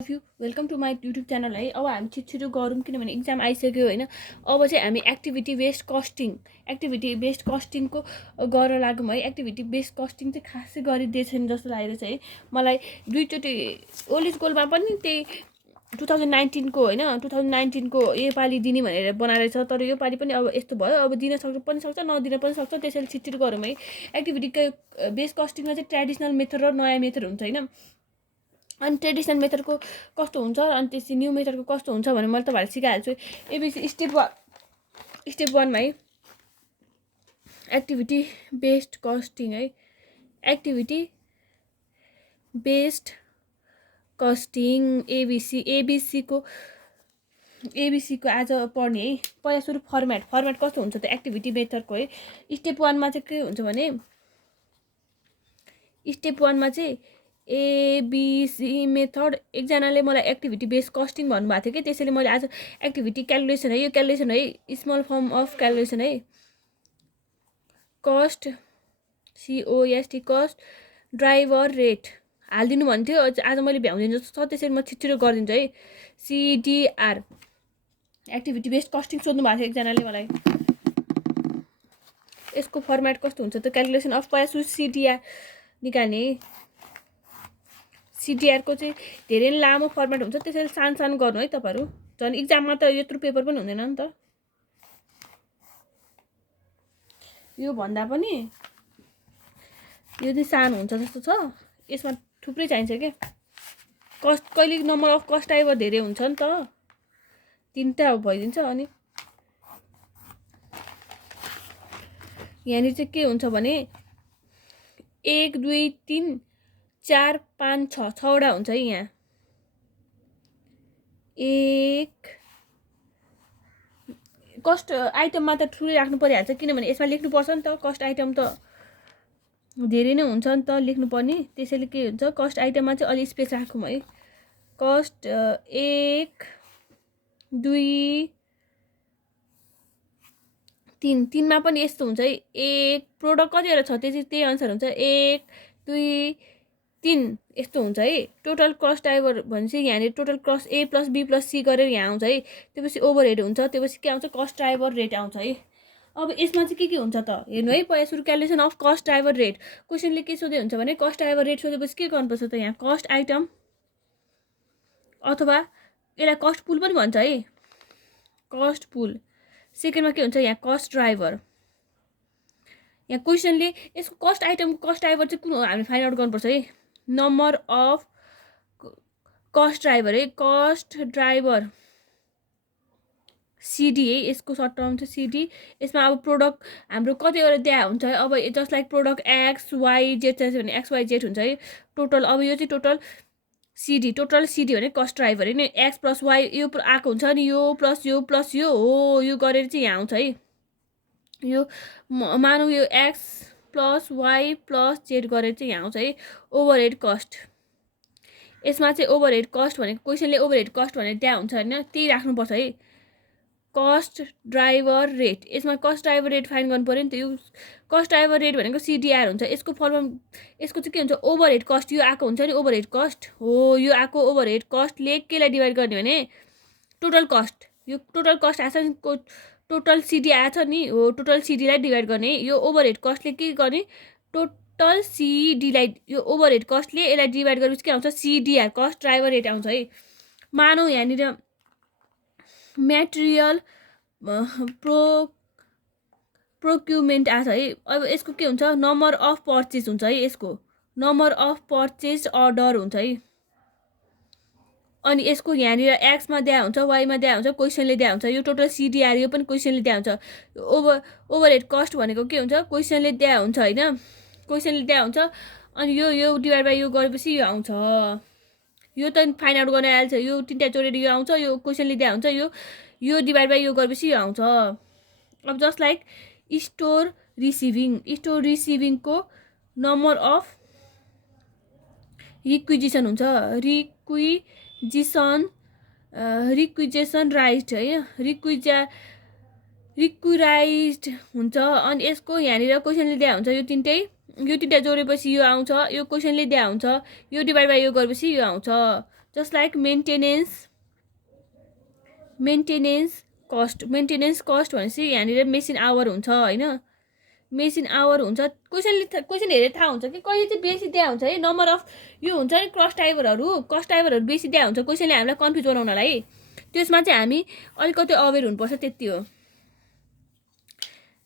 You welcome to my YouTube channel है। अब हामी छिटो गरौँ किनभने इक्जाम आइसक्यो होइन। अब चाहिँ हामी एक्टिभिटी बेस्ड कस्टिङको गर्न लागौँ है। एक्टिभिटी बेस्ड कस्टिङ चाहिँ खासै गरिदिएछन् जस्तो लागेर चाहिँ है मलाई। दुईचोटि ओल्ड इज गोल्डमा पनि त्यही 2019को होइन 2019को योपालि दिने भनेर बनाएर छ, तर योपालि पनि अब यस्तो भयो। अब दिन पनि सक्छ नदिन पनि सक्छ, त्यसैले छिटो गरौँ है। एक्टिभिटी बेस्ड कस्टिङमा चाहिँ ट्रेडिसनल मेथड र नयाँ मेथड हुन्छ होइन। अनि ट्रेडिसनल मेथडको कस्तो हुन्छ अनि त्यसपछि न्यू मेथडको कस्तो हुन्छ भने मैले तपाईँहरूलाई सिकाइहाल्छु। एबिसी स्टेप 1मा है एक्टिभिटी बेस्ड कस्टिङ है। एक्टिभिटी बेस्ड कस्टिङ एबिसीको आज पढ्ने है। पहिला सुरु फर्मेट कस्तो हुन्छ त एक्टिभिटी मेथडको है। स्टेप 1मा चाहिँ के हुन्छ भने स्टेप 1मा चाहिँ एबिसी मेथड। एकजनाले मलाई एक्टिभिटी बेस्ड कस्टिङ भन्नुभएको थियो कि, त्यसैले मैले आज एक्टिभिटी क्यालकुलेसन है, यो क्यालकुलेसन है स्मल फर्म अफ क्यालकुलेसन है। Cost COST cost driver rate हालिदिनु भन्थ्यो, आज मैले भ्याउँदिनँ जस्तो छ, त्यसरी म छिटो गरिदिन्छु है। CDR एक्टिभिटी बेस्ड कस्टिङ सोध्नु भएको थियो एकजनाले मलाई। यसको फर्मेट कस्तो हुन्छ त क्यालकुलेसन अफ पहिला CDR निकाल्ने। CDRको चाहिँ धेरै लामो फर्मेट हुन्छ, त्यसैले सानो गर्नु है तपाईँहरू। झन् इक्जाममा त यत्रो पेपर पनि हुँदैन नि त। यो भन्दा पनि यो चाहिँ सानो हुन्छ जस्तो छ, यसमा थुप्रै चाहिन्छ क्या। कस्ट कहिले नम्बर अफ कस्ट ड्राइभर धेरै हुन्छ नि त, 3टा भइदिन्छ। अनि यहाँनिर चाहिँ के हुन्छ भने 1 2 3 4 5 6 6वटा हुन्छ है। यहाँ एक कस्ट आइटममा त ठुलै राख्नु परिहाल्छ, किनभने यसमा लेख्नुपर्छ नि त। कस्ट आइटम त धेरै नै हुन्छ नि त लेख्नुपर्ने, त्यसैले के हुन्छ कस्ट आइटममा चाहिँ अलि स्पेस राखौँ है। कस्ट 1 2 3 3मा पनि यस्तो हुन्छ है। एक प्रोडक्ट कतिवटा छ त्यही अनुसार हुन्छ, 1 2 3 यस्तो हुन्छ है। टोटल कस्ट ड्राइभर भनेपछि यहाँनिर total cost A + B + C गरेर यहाँ आउँछ है। त्यसपछि ओभरहेड हुन्छ, त्यसपछि के आउँछ कस्ट ड्राइभर रेट आउँछ है। अब यसमा चाहिँ के हुन्छ त हेर्नु है। पहिला सुरु calculation of cost driver rate. क्वेसनले के सोधे हुन्छ भने कस्ट ड्राइभर रेट सोधेपछि के गर्नुपर्छ त यहाँ कस्ट आइटम अथवा यसलाई कस्ट पुल पनि भन्छ है। कस्ट पुल। सेकेन्डमा के हुन्छ यहाँ कस्ट ड्राइभर। यहाँ क्वेसनले यसको कस्ट आइटम कस्ट ड्राइभर चाहिँ कुन हो हामी फाइन्ड आउट गर्नुपर्छ है। नम्बर अफ कस्ट ड्राइभर है। कस्ट ड्राइभर CD है, यसको सर्ट टर्म चाहिँ CD। यसमा अब प्रोडक्ट हाम्रो कतिवटा दिया हुन्छ है। अब जस्ट लाइक प्रोडक्ट XYZ चाहिन्छ भने XYZ हुन्छ है। टोटल अब यो चाहिँ टोटल CD भने कस्ट ड्राइभर होइन। X + Y यो आएको हुन्छ नि, यो प्लस यो हो, यो गरेर चाहिँ यहाँ आउँछ है। यो मानौँ यो X + Y + Z गरेर चाहिँ यहाँ आउँछ है। Overhead cost. यसमा चाहिँ ओभरहेड कस्ट भनेको क्वेसनले ओभरहेड कस्ट भनेर त्यहाँ हुन्छ होइन, त्यही राख्नुपर्छ है। Cost driver rate. यसमा कस्ट ड्राइभर रेट फाइन्ड गर्नु पऱ्यो नि त। यो कस्ट ड्राइभर रेट भनेको CDR हुन्छ। यसको फर्म यसको चाहिँ के हुन्छ ओभरहेड कस्ट। यो आएको हुन्छ नि ओभरहेड कस्ट हो, यो आएको ओभरहेड कस्टले केलाई डिभाइड गर्ने भने टोटल कस्ट। यो टोटल कस्ट आएको नि, टोटल CD आएको छ नि हो, टोटल CDलाई डिभाइड गर्ने। यो ओभरहेड कस्टले के गर्ने टोटल CDलाई, यो ओभरहेड कस्टले यसलाई डिभाइड गरेपछि के आउँछ CDR कस्ट ड्राइभर रेट आउँछ है। मानौँ यहाँनिर म्याटेरियल प्रोक्युरमेन्ट आछ है। अब यसको के हुन्छ नम्बर अफ पर्चेज हुन्छ है। यसको नम्बर अफ पर्चेज अर्डर हुन्छ है। अनि यसको यहाँनिर एक्समा दिया हुन्छ, वाईमा दिया हुन्छ, क्वेसनले दिया हुन्छ। यो टोटल CDR यो पनि क्वेसनले दिया हुन्छ। ओभरहेड कस्ट भनेको के हुन्छ क्वेसनले दिया हुन्छ होइन, क्वेसनले दिया हुन्छ। अनि यो डिभाइड बाई यो गरेपछि यो आउँछ। यो त फाइन्ड आउट गर्न आइहाल्छ। यो 3टा जोडेर यो आउँछ, यो क्वेसनले दिया हुन्छ। यो डिभाइड बाई यो गरेपछि यो आउँछ। अब जस्ट लाइक स्टोर रिसिभिङको नम्बर अफ रिक्विजिसन हुन्छ। रिक्विजेसन राइट है, रिक्विराइज्ड हुन्छ। अनि यसको यहाँनिर क्वेसनले दिया हुन्छ यो 3टै यो 3टा जोडेपछि यो आउँछ, यो क्वेसनले दिया हुन्छ, यो डिभाइड बाई यो गरेपछि यो आउँछ। जस्ट लाइक मेन्टेनेन्स कस्ट भनेपछि यहाँनिर मेसिन आवर हुन्छ होइन, मेसिन आवर हुन्छ। क्वेसन हेरेर थाहा हुन्छ कि कहिले चाहिँ बेसी दिया हुन्छ है, नम्बर अफ यो हुन्छ नि कस्ट ड्राइभरहरू बेसी दिया हुन्छ क्वेसनले हामीलाई कन्फ्युज गराउनलाई। त्यसमा चाहिँ हामी अलिकति अवेर हुनुपर्छ, त्यति हो।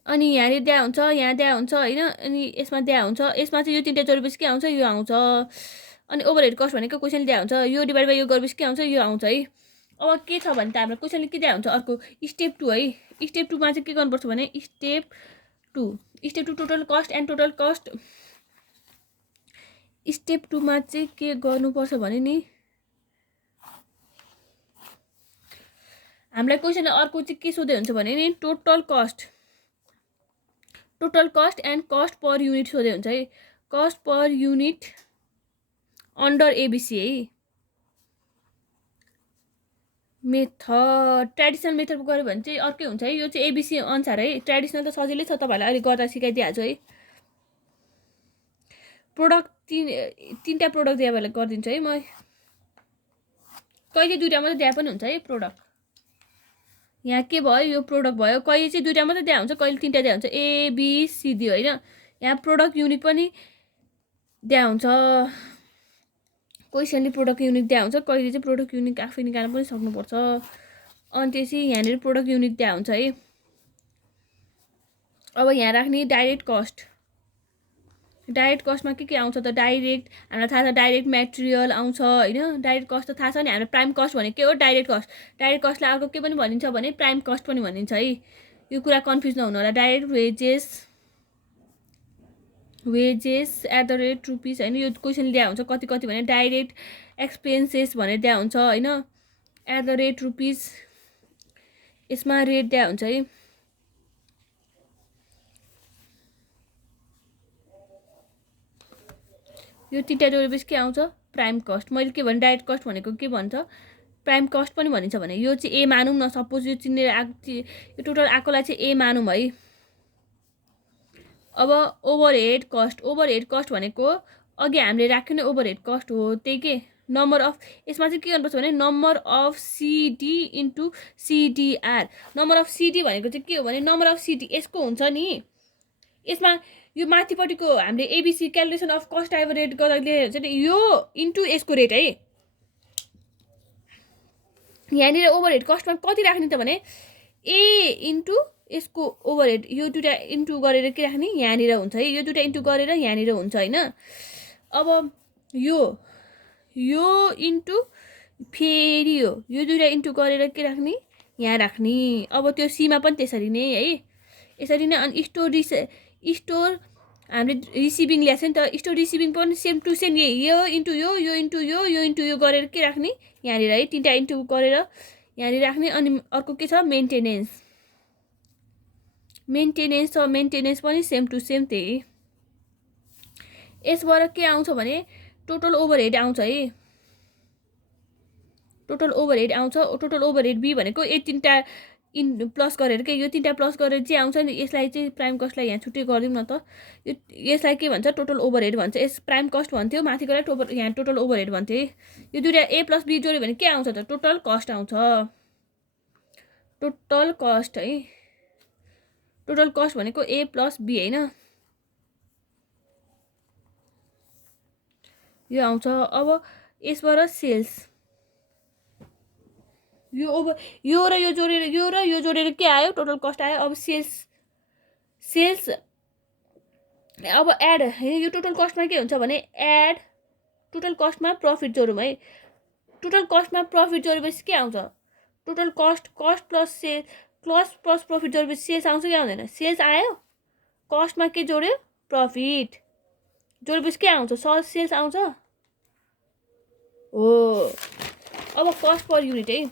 अनि यहाँनिर दिया हुन्छ, यहाँ दिया हुन्छ होइन, अनि यसमा दिया हुन्छ, यसमा चाहिँ यो तिनवटा जोडेपछि के आउँछ, यो आउँछ। अनि ओभरहेड कस्ट भनेको क्वेसन दिया हुन्छ, यो डिभाइड बाई यो गरेपछि के आउँछ, यो आउँछ है। अब के छ भने त हाम्रो क्वेसनले के दिया हुन्छ, अर्को स्टेप 2 है। स्टेप 2 मा चाहिँ के गर्नुपर्छ भने step 2 total cost and total cost. Step 2 मा चाहिँ के गर्नुपर्छ भने नि हामीलाई क्वेसनले अर्को चाहिँ के सोधे हुन्छ भने नि total cost and cost per unit सोधे हुन्छ है। Cost per unit under ABC है। मेथड ट्रेडिसनल मेथड गऱ्यो भने चाहिँ अर्कै हुन्छ है। यो चाहिँ एबिसी अनुसार है, ट्रेडिसनल त सजिलै छ, तपाईँहरूलाई अहिले गर्दा सिकाइदिइहाल्छु है। प्रोडक्ट तिनवटा प्रोडक्ट दिए भएर गरिदिन्छु है म। कहिले दुईवटा मात्रै दिए पनि हुन्छ है प्रोडक्ट। यहाँ के भयो, यो प्रोडक्ट भयो, कहिले चाहिँ दुईवटा मात्रै दिया हुन्छ, कहिले तिनवटा दिया हुन्छ, एबिसिडी होइन। यहाँ प्रोडक्ट युनिट पनि दिया हुन्छ, क्वेसनले प्रोडक्ट युनिट दिया हुन्छ, कहिले चाहिँ प्रोडक्ट युनिट आफै निकाल्न पनि सक्नुपर्छ। अनि त्यसपछि यहाँनिर प्रोडक्ट युनिट दिया हुन्छ है। अब यहाँ राख्ने डाइरेक्ट कस्टमा के आउँछ त, डाइरेक्ट हामीलाई थाहा छ डाइरेक्ट मेटेरियल आउँछ होइन। डाइरेक्ट कस्ट त थाहा छ नि हाम्रो, प्राइम कस्ट भनेको के हो, डाइरेक्ट कस्टलाई अर्को के पनि भनिन्छ भने प्राइम कस्ट पनि भनिन्छ है। यो कुरा कन्फ्युज नहुनु होला। Direct wages at the rate rupees होइन, यो क्वेसन दिया हुन्छ कति भने डाइरेक्ट एक्सपेन्सेस भनेर दिया हुन्छ होइन, एट द रेट रुपिस, यसमा रेट दिया हुन्छ है। यो तिनवटा जोडेपछि के आउँछ, प्राइम कस्ट। मैले के भने डाइरेक्ट कस्ट भनेको के भन्छ, प्राइम कस्ट पनि भनिन्छ भने यो चाहिँ ए मानौँ न, सपोज यो चिनेर यो टोटल आएकोलाई चाहिँ ए मानौँ है। अब ओभरहेड कस्ट भनेको अघि हामीले राख्यो नि ओभरहेड कस्ट हो, त्यही के नम्बर अफ, यसमा चाहिँ के गर्नुपर्छ भने number of CD into CDR. Number of CD भनेको चाहिँ के हो भने नम्बर अफ सिडी यसको हुन्छ नि, यसमा यो माथिपट्टिको हामीले ABC calculation of cost driver rate गर्दा हुन्छ नि, यो इन्टु यसको रेट है। यहाँनिर ओभरहेड कस्टमा कति राख्ने त भने ए इन्टु यसको ओभरहेड, यो दुइटा इन्टु गरेर के राख्ने यहाँनिर हुन्छ है, यो दुइटा इन्टु गरेर यहाँनिर हुन्छ होइन। अब यो इन्टु फेरि यो दुइटा इन्टु गरेर के राख्ने यहाँ राख्ने। अब त्यो सीमा पनि त्यसरी नै है, यसरी नै। अनि स्टोर हामीले रिसिभिङ ल्याएको छ नि त, स्टोर रिसिभिङ पनि सेम टु सेम यो इन्टु यो इन्टु यो इन्टु यो गरेर के राख्ने यहाँनिर है, तिनवटा इन्टु गरेर यहाँनिर राख्ने। अनि अर्को के छ मेन्टेनेन्स पनि सेम टु सेम त्यही। यसबाट के आउँछ भने टोटल ओभरहेड आउँछ है, टोटल ओभरहेड बी भनेको यो तिनवटा प्लस गरेर के, यो तिनवटा प्लस गरेर चाहिँ आउँछ नि। यसलाई चाहिँ प्राइम कस्टलाई यहाँ छुट्टै गरिदिउँ न त, यसलाई के भन्छ टोटल ओभरहेड भन्छ। यस प्राइम कस्ट भन्थ्यो, माथिकोलाई यहाँ टोटल ओभरहेड भन्थ्यो है। यो दुइटा ए प्लस बी जोड्यो भने के आउँछ त टोटल कस्ट आउँछ, टोटल कस्ट है। टोटल कस्ट भनेको ए प्लस बी होइन, यो आउँछ। अब यसबाट सेल्स, यो र यो जोडेर के आयो टोटल कस्ट आयो। अब सेल्स अब एड यो टोटल कस्टमा के हुन्छ भने एड टोटल कस्टमा प्रफिट जोडौँ है। टोटल कस्टमा प्रफिट जोडेपछि के आउँछ, total cost plus plus profit जोडेपछि सेल्स आउँछ कि आउँदैन, सेल्स आयो। कस्टमा के जोड्यो प्रफिट जोडेपछि के आउँछ सेल्स आउँछ हो। अब कस्ट पर युनिट है,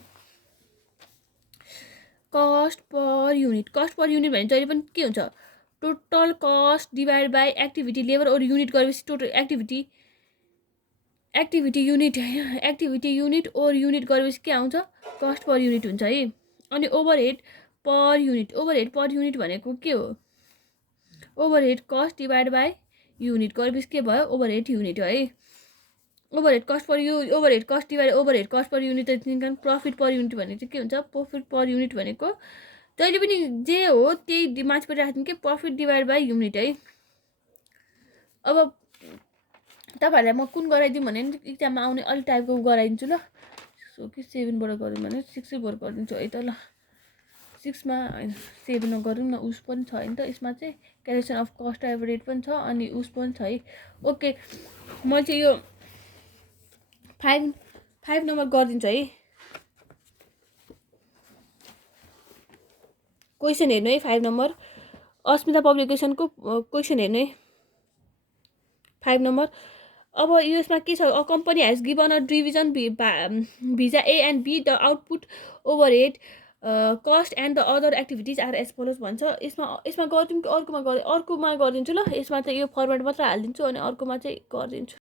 कस्ट पर युनिट भने जहिले पनि के हुन्छ total cost divide by activity labour और युनिट गरेपछि टोटल एक्टिभिटी युनिट और युनिट गरेपछि के आउँछ कस्ट पर युनिट हुन्छ है। अनि ओभरहेड पर युनिट भनेको के हो, overhead cost divide by unit गरेपछि के भयो ओभरहेड युनिट है। Overhead cost per overhead cost divide overhead cost per unit त प्रफिट पर युनिट भने चाहिँ के हुन्छ प्रफिट पर युनिट भनेको जहिले पनि जे हो त्यही माथिपट्टि राख्दिनु के प्रफिट डिभाइड बाई युनिट है। अब तपाईँहरूलाई म कुन गराइदिउँ भने इक्जाममा आउने अलिक टाइपको गराइदिन्छु ल। सो कि 7बाट गरौँ भने 6बाट गरिदिन्छु है त ल। 6मा होइन 7मा गरौँ न, उस पनि छ होइन त यसमा चाहिँ क्यालकुलेसन अफ कस्ट एभरेज पनि छ अनि उस पनि छ है। ओके म चाहिँ यो 5 नम्बर गरिदिन्छु है। क्वेसन हेर्नु है 5 नम्बर अस्मिता पब्लिकेसनको क्वेसन हेर्नु है 5 नम्बर। अब यसमा के छ, a company has given a division visa A and B the output overhead cost and the other activities are as follows भन्छ। यसमा गरिदिउँ कि अर्कोमा गरिदिन्छु ल। यसमा चाहिँ यो फर्मेट मात्र हालिदिन्छु अनि अर्कोमा चाहिँ गरिदिन्छु।